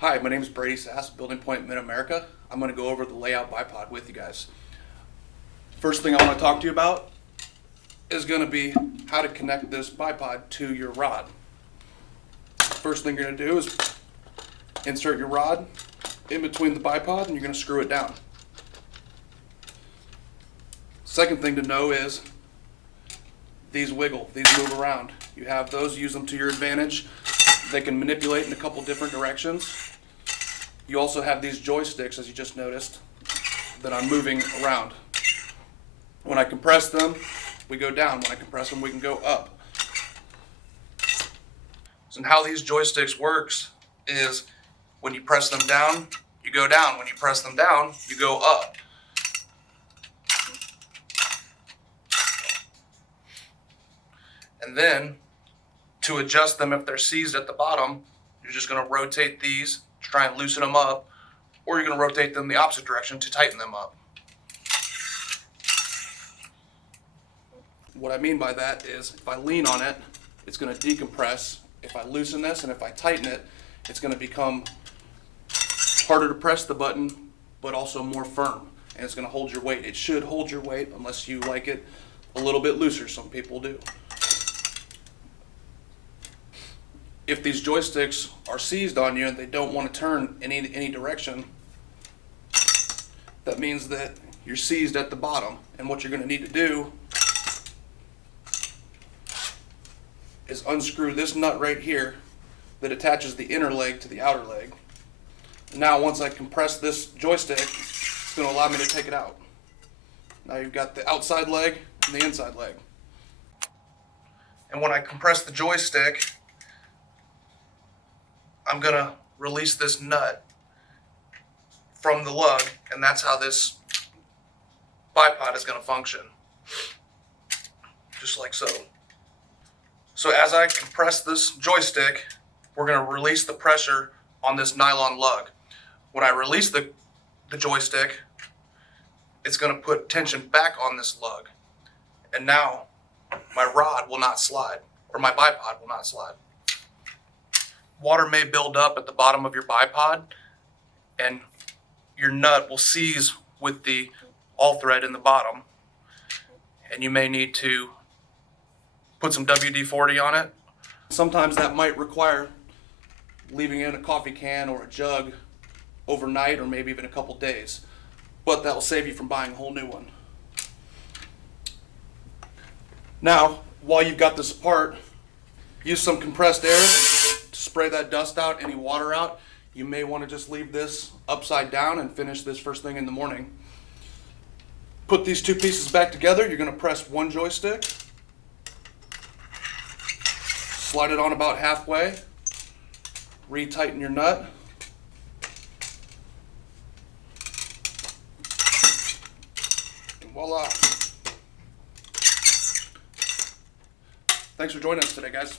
Hi, my name is Brady Sass, BuildingPoint Mid-America. I'm going to go over the layout bipod with you guys. First thing I want to talk to you about is going to be how to connect this bipod to your rod. First thing you're going to do is insert your rod in between the bipod and you're going to screw it down. Second thing to know is these wiggle, these move around. You have those, use them to your advantage. They can manipulate in a couple different directions. You also have these joysticks, as you just noticed, that I'm moving around. When I compress them, we go down. When I compress them, we can go up. So how these joysticks works is when you press them down, you go down. When you press them down, you go up. And then, to adjust them if they're seized at the bottom, you're just going to rotate these to try and loosen them up, or you're going to rotate them the opposite direction to tighten them up. What I mean by that is if I lean on it, it's going to decompress. If I loosen this and if I tighten it, it's going to become harder to press the button, but also more firm, and it's going to hold your weight. It should hold your weight unless you like it a little bit looser. Some people do. If these joysticks are seized on you and they don't want to turn in any direction, that means that you're seized at the bottom. And what you're going to need to do is unscrew this nut right here that attaches the inner leg to the outer leg. Now once I compress this joystick, it's going to allow me to take it out. Now you've got the outside leg and the inside leg. And when I compress the joystick, I'm going to release this nut from the lug, and that's how this bipod is going to function. Just like so. So as I compress this joystick, we're going to release the pressure on this nylon lug. When I release the joystick, it's going to put tension back on this lug. And now my rod will not slide, or my bipod will not slide. Water may build up at the bottom of your bipod, and your nut will seize with the all thread in the bottom, and you may need to put some WD-40 on it. Sometimes that might require leaving it in a coffee can or a jug overnight, or maybe even a couple days, but that will save you from buying a whole new one. Now, while you've got this apart, use some compressed air to spray that dust out, any water out. You may want to just leave this upside down and finish this first thing in the morning. Put these two pieces back together. You're going to press one joystick, slide it on about halfway, retighten your nut, and voila. Thanks for joining us today, guys.